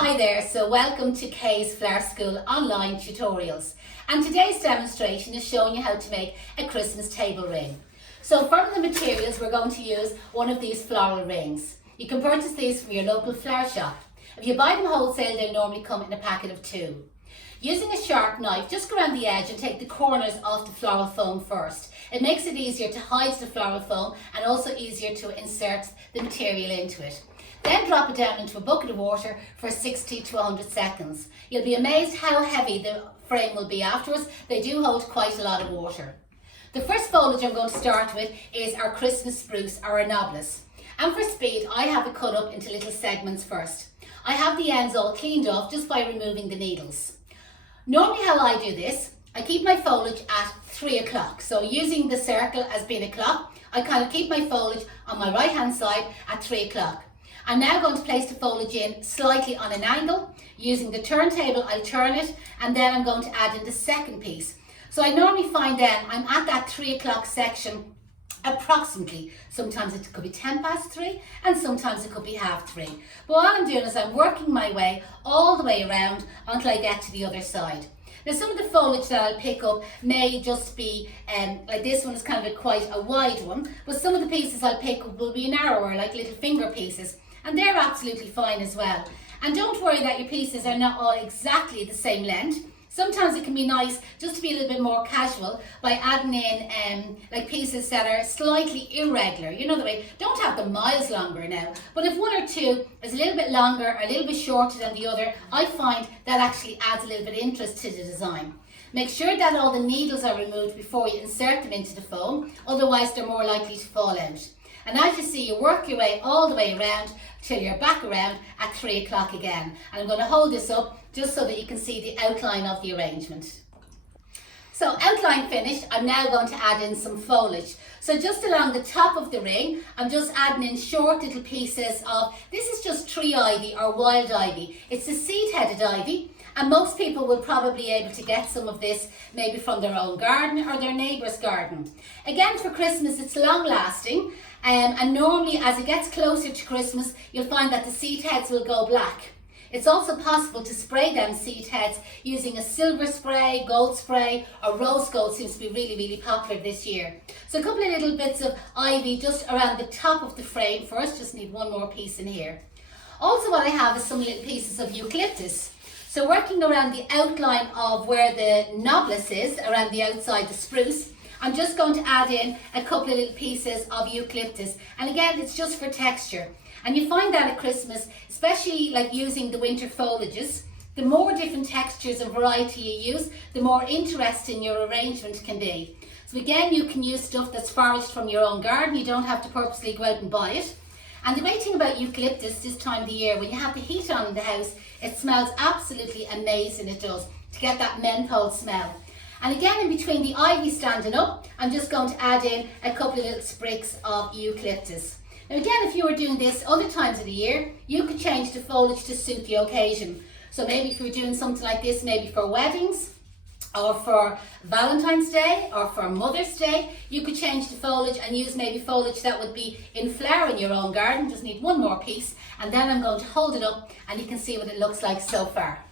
Hi there, so welcome to Kay's Flower School online tutorials, and today's demonstration is showing you how to make a Christmas table ring. So for the materials we're going to use one of these floral rings. You can purchase these from your local flower shop. If you buy them wholesale, they normally come in a packet of 2. Using a sharp knife, just go around the edge and take the corners off the floral foam first. It makes it easier to hide the floral foam and also easier to insert the material into it. Then drop it down into a bucket of water for 60 to 100 seconds. You'll be amazed how heavy the frame will be afterwards. They do hold quite a lot of water. The first foliage I'm going to start with is our Christmas spruce, or a knobless. And for speed, I have it cut up into little segments first. I have the ends all cleaned off just by removing the needles. Normally how I do this, I keep my foliage at 3 o'clock. So using the circle as being a clock, I kind of keep my foliage on my right hand side at 3 o'clock. I'm now going to place the foliage in slightly on an angle. Using the turntable, I'll turn it, and then I'm going to add in the second piece. So I normally find then I'm at that 3 o'clock section approximately. Sometimes it could be 10 past 3 and sometimes it could be half 3. But what I'm doing is I'm working my way all the way around until I get to the other side. Now some of the foliage that I'll pick up may just be, like this one is kind of quite a wide one, but some of the pieces I'll pick up will be narrower, like little finger pieces, and they're absolutely fine as well. And don't worry that your pieces are not all exactly the same length. Sometimes it can be nice just to be a little bit more casual by adding in like pieces that are slightly irregular. You know the way, don't have them miles longer now, but if one or two is a little bit longer or a little bit shorter than the other, I find that actually adds a little bit of interest to the design. Make sure that all the needles are removed before you insert them into the foam, otherwise they're more likely to fall out. And as you see, you work your way all the way around till you're back around at 3 o'clock again. And I'm going to hold this up just so that you can see the outline of the arrangement. So outline finished, I'm now going to add in some foliage. So just along the top of the ring, I'm just adding in short little pieces of, this is just tree ivy or wild ivy. It's a seed-headed ivy. And most people will probably be able to get some of this maybe from their own garden or their neighbour's garden. Again, for Christmas, it's long lasting. And normally as it gets closer to Christmas, you'll find that the seed heads will go black. It's also possible to spray them seed heads using a silver spray, gold spray, or rose gold seems to be really popular this year. So a couple of little bits of ivy just around the top of the frame first, just need one more piece in here. Also what I have is some little pieces of eucalyptus. So working around the outline of where the knobless is, around the outside the spruce, I'm just going to add in a couple of little pieces of eucalyptus. And again, it's just for texture. And you find that at Christmas, especially like using the winter foliages, the more different textures and variety you use, the more interesting your arrangement can be. So again, you can use stuff that's foraged from your own garden. You don't have to purposely go out and buy it. And the great thing about eucalyptus this time of the year, when you have the heat on in the house, it smells absolutely amazing, it does, to get that menthol smell. And again, in between the ivy standing up, I'm just going to add in a couple of little sprigs of eucalyptus. Now again, if you were doing this other times of the year, you could change the foliage to suit the occasion. So maybe if you were doing something like this, maybe for weddings, or for Valentine's Day, or for Mother's Day, you could change the foliage and use maybe foliage that would be in flower in your own garden. Just need one more piece, and then I'm going to hold it up and you can see what it looks like so far.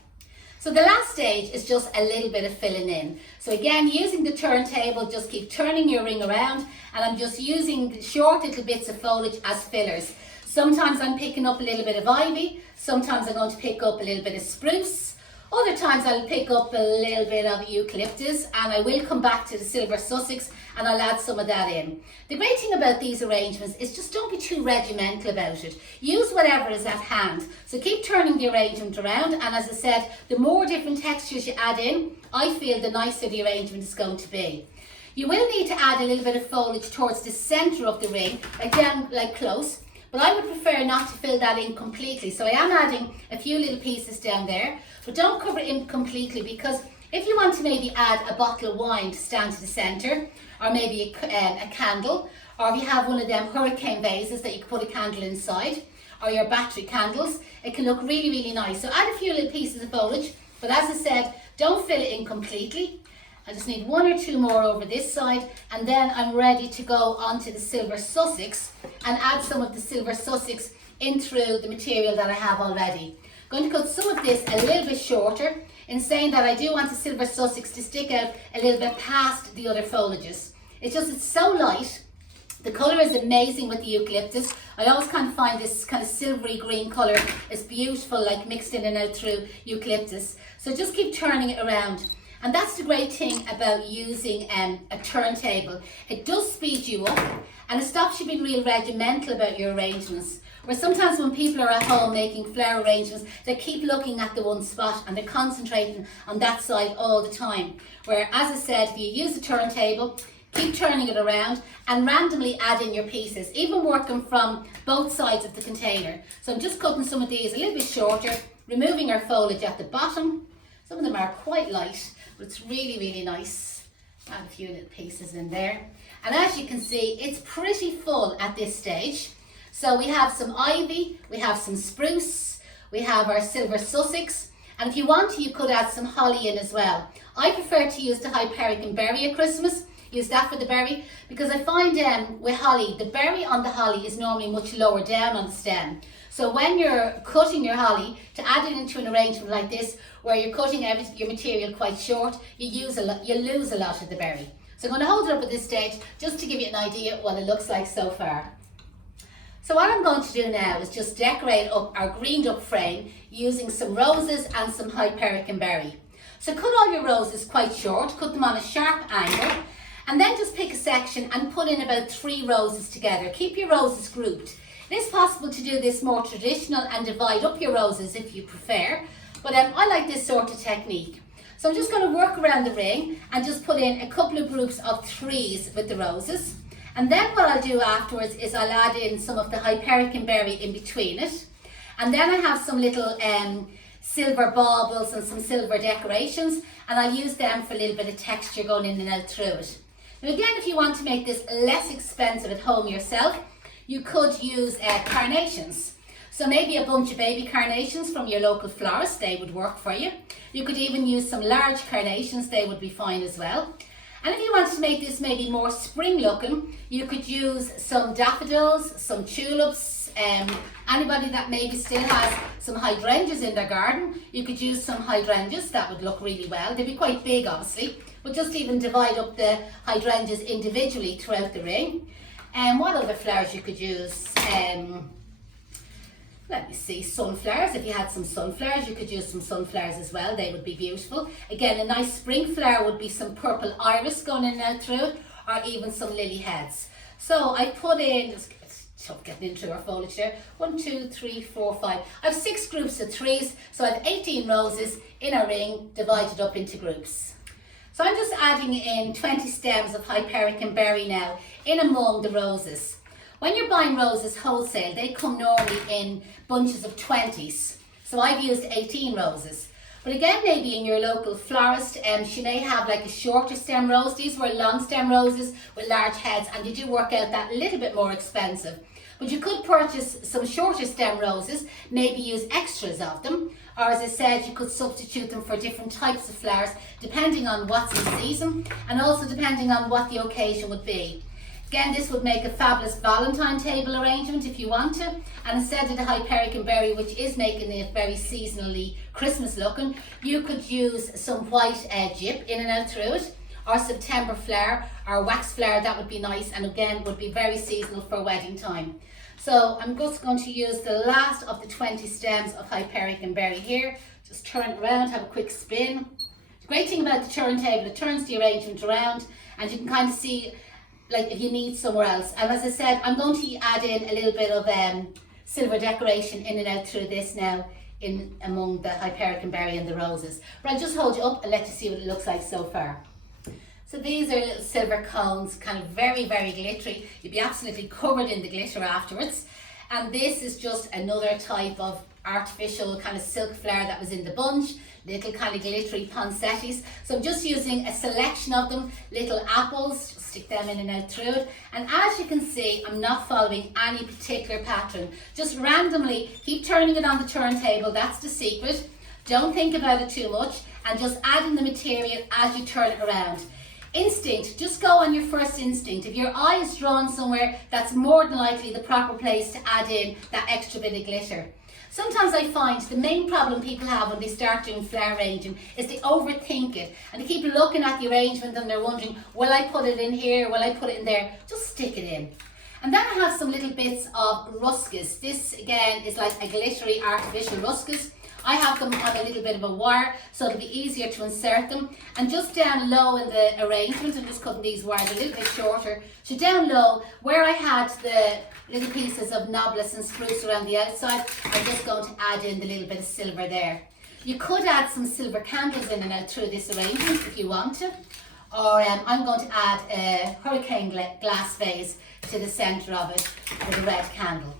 So the last stage is just a little bit of filling in. So again, using the turntable, just keep turning your ring around, and I'm just using short little bits of foliage as fillers. Sometimes I'm picking up a little bit of ivy, sometimes I'm going to pick up a little bit of spruce, other times I'll pick up a little bit of eucalyptus, and I will come back to the silver Sussex and I'll add some of that in. The great thing about these arrangements is just don't be too regimental about it. Use whatever is at hand. So keep turning the arrangement around, and as I said, the more different textures you add in, I feel the nicer the arrangement is going to be. You will need to add a little bit of foliage towards the centre of the ring, like down like close. But I would prefer not to fill that in completely. So I am adding a few little pieces down there, but don't cover it in completely, because if you want to maybe add a bottle of wine to stand to the centre, or maybe a candle, or if you have one of them hurricane vases that you can put a candle inside, or your battery candles, it can look really nice. So add a few little pieces of foliage, but as I said, don't fill it in completely. I just need one or two more over this side, and then I'm ready to go onto the silver Sussex and add some of the silver Sussex in through the material that I have already. I'm going to cut some of this a little bit shorter, in saying that I do want the silver Sussex to stick out a little bit past the other foliages. It's so light. The colour is amazing with the eucalyptus. I always kind of find this kind of silvery green colour is beautiful, like mixed in and out through eucalyptus. So just keep turning it around. And that's the great thing about using a turntable. It does speed you up and it stops you being real regimental about your arrangements. Where sometimes when people are at home making flower arrangements, they keep looking at the one spot and they're concentrating on that side all the time. Where, as I said, if you use a turntable, keep turning it around and randomly add in your pieces, even working from both sides of the container. So I'm just cutting some of these a little bit shorter, removing our foliage at the bottom. Some of them are quite light, but it's really, really nice. Add a few little pieces in there. And as you can see, it's pretty full at this stage. So we have some ivy, we have some spruce, we have our silver Sussex, and if you want to, you could add some holly in as well. I prefer to use the Hyperion berry at Christmas. Use that for the berry, because I find with holly, the berry on the holly is normally much lower down on the stem. So when you're cutting your holly, to add it into an arrangement like this, where you're cutting your material quite short, you lose a lot of the berry. So I'm going to hold it up at this stage, just to give you an idea what it looks like so far. So what I'm going to do now is just decorate up our greened up frame using some roses and some Hyperion berry. So cut all your roses quite short, cut them on a sharp angle, and then just pick a section and put in about 3 roses together. Keep your roses grouped. It is possible to do this more traditional and divide up your roses if you prefer, but I like this sort of technique. So I'm just going to work around the ring and just put in a couple of groups of 3s with the roses. And then what I'll do afterwards is I'll add in some of the Hyperion berry in between it. And then I have some little silver baubles and some silver decorations, and I'll use them for a little bit of texture going in and out through it. Now again, if you want to make this less expensive at home yourself, you could use carnations. So maybe a bunch of baby carnations from your local florist, they would work for you. You could even use some large carnations, they would be fine as well. And if you want to make this maybe more spring looking, you could use some daffodils, some tulips, anybody that maybe still has some hydrangeas in their garden, you could use some hydrangeas, that would look really well. They'd be quite big obviously, but just even divide up the hydrangeas individually throughout the ring. And what other flowers you could use? Let me see, sunflowers. If you had some sunflowers, you could use some sunflowers as well. They would be beautiful. Again, a nice spring flower would be some purple iris going in and out through it, or even some lily heads. So I put in, it's tough getting into our foliage there, 1, 2, 3, 4, 5. I have 6 groups of 3s, so I have 18 roses in a ring divided up into groups. So I'm just adding in 20 stems of Hyperion berry now in among the roses. When you're buying roses wholesale, they come normally in bunches of 20s. So I've used 18 roses. But again, maybe in your local florist, she may have like a shorter stem rose. These were long stem roses with large heads, and they do work out that little bit more expensive. But you could purchase some shorter stem roses, maybe use extras of them. Or as I said, you could substitute them for different types of flowers, depending on what's in season, and also depending on what the occasion would be. Again, this would make a fabulous Valentine table arrangement if you want to. And instead of the Hyperion berry, which is making it very seasonally Christmas looking, you could use some white gyp in and out through it, or September flower, or wax flower. That would be nice, and again would be very seasonal for wedding time. So I'm just going to use the last of the 20 stems of Hyperion berry here. Just turn it around, have a quick spin. The great thing about the turntable, it turns the arrangement around, and you can kind of see like if you need somewhere else. And as I said, I'm going to add in a little bit of silver decoration in and out through this now, in among the Hyperion berry and the roses. But I'll just hold you up and let you see what it looks like so far. So these are little silver cones, kind of very, very glittery. You'll be absolutely covered in the glitter afterwards. And this is just another type of artificial kind of silk flower that was in the bunch, little kind of glittery poinsettias. So I'm just using a selection of them, little apples, just stick them in and out through it. And as you can see, I'm not following any particular pattern. Just randomly keep turning it on the turntable, that's the secret. Don't think about it too much, and just add in the material as you turn it around. Instinct, just go on your first instinct. If your eye is drawn somewhere, that's more than likely the proper place to add in that extra bit of glitter. Sometimes I find the main problem people have when they start doing flower arranging is they overthink it and they keep looking at the arrangement and they're wondering, will I put it in here, will I put it in there? Just stick it in. And then I have some little bits of ruscus. This again is like a glittery artificial ruscus. I have them on a little bit of a wire so it'll be easier to insert them. And just down low in the arrangement, I'm just cutting these wires a little bit shorter. So down low, where I had the little pieces of knobbless and spruce around the outside, I'm just going to add in the little bit of silver there. You could add some silver candles in and out through this arrangement if you want to. Or I'm going to add a hurricane glass vase to the centre of it with a red candle.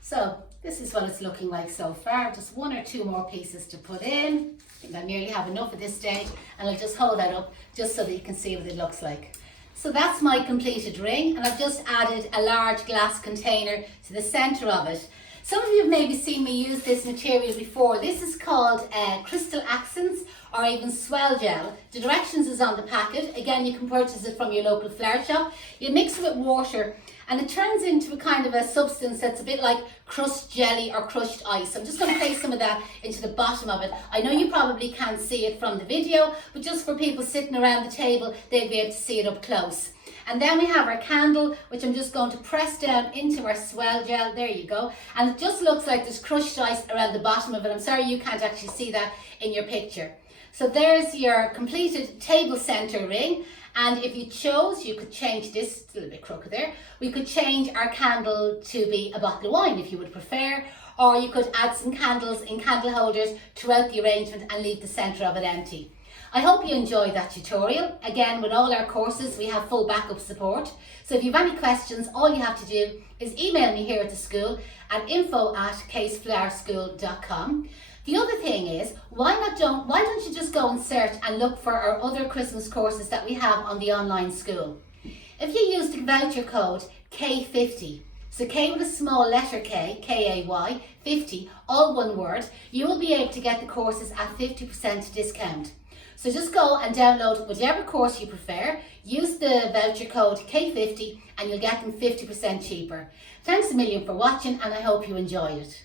So this is what it's looking like so far. Just one or two more pieces to put in. I think I nearly have enough at this stage, and I'll just hold that up just so that you can see what it looks like. So that's my completed ring, and I've just added a large glass container to the centre of it. Some of you have maybe seen me use this material before. This is called crystal accents or even swell gel. The directions is on the packet. Again, you can purchase it from your local flower shop. You mix it with water and it turns into a kind of a substance that's a bit like crushed jelly or crushed ice. I'm just going to place some of that into the bottom of it. I know you probably can't see it from the video, but just for people sitting around the table, they'll be able to see it up close. And then we have our candle, which I'm just going to press down into our swell gel. There you go. And it just looks like there's crushed ice around the bottom of it. I'm sorry you can't actually see that in your picture. So there's your completed table center ring. And if you chose, you could change this, it's a little bit crooked there. We could change our candle to be a bottle of wine if you would prefer. Or you could add some candles in candle holders throughout the arrangement and leave the center of it empty. I hope you enjoyed that tutorial. Again, with all our courses, we have full backup support. So if you have any questions, all you have to do is email me here at the school at info@caseflowerschool.com. The other thing is, why don't you just go and search and look for our other Christmas courses that we have on the online school. If you use the voucher code K50, so K with a small letter K, K-A-Y, 50, all one word, you will be able to get the courses at 50% discount. So just go and download whatever course you prefer, use the voucher code K50 and you'll get them 50% cheaper. Thanks a million for watching and I hope you enjoyed it.